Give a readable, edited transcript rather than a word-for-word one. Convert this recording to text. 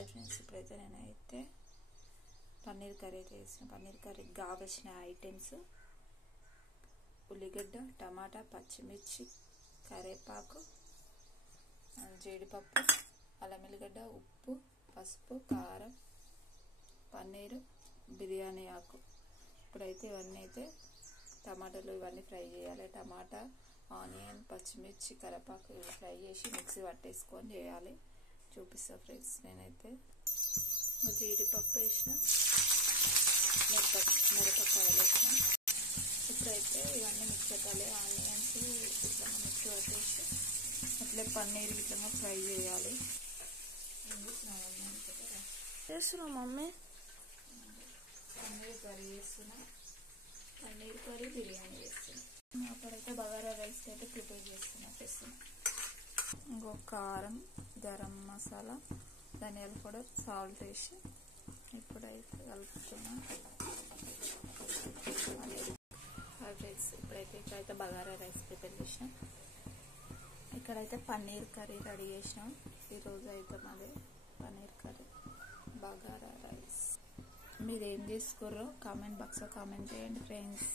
Hi friends, ఇప్పుడైతే నేనైతే paneer curry అయితే చేసిన. పన్నీర్ కర్రీకి కావాల్సిన ఐటమ్స్: ఉల్లిగడ్డ, టమాటా, పచ్చిమిర్చి, కరివేపాకు, జీడిపప్పు, అల్లం ఎల్లిగడ్డ, ఉప్పు, పసుపు, కారం, పన్నీరు, బిర్యానీ ఆకు. ఇప్పుడైతే ఇవన్నీ అయితే టమాటాలు ఇవన్నీ ఫ్రై చేయాలి. టమాటా, ఆనియన్, పచ్చిమిర్చి, కరివేపాకు ఇవి ఫ్రై చేసి మిక్సీ పట్టేసుకొని చేయాలి. చూపిస్తా ఫ్రెండ్స్. నేనైతే జీడిపప్పు వేసిన, మిరపకాయలు వేసిన. ఇప్పుడైతే ఇవన్నీ మిక్స్ పెట్టాలి. ఆనియన్స్ ఇట్లా మిక్స్ పట్టేసి అట్లే పన్నీర్ ఇట్లా ఫ్రై చేయాలి. చేస్తున్నావు మమ్మీ? పన్నీర్ కర్రీ చేస్తున్నా. పన్నీర్ కర్రీ బిర్యానీ చేస్తున్నా. అక్కడైతే బగారా రైస్ అయితే ప్రిపేర్ చేస్తున్నా. ఇంకో కారం, గరం మసాలా, ధనియాల పౌడర్, సాల్ట్ వేసి ఇప్పుడైతే కలుపుతున్నా. ఇక్కడైతే బగారా రైస్ ప్రిపేర్ చేసిన. ఇక్కడైతే పన్నీర్ కర్రీ రెడీ చేసినాం. ఈరోజు అయితే మాది పన్నీర్ కర్రీ, బగారా రైస్. మీరు ఏం చేసుకోరో కామెంట్ బాక్స్లో కామెంట్ చేయండి ఫ్రెండ్స్.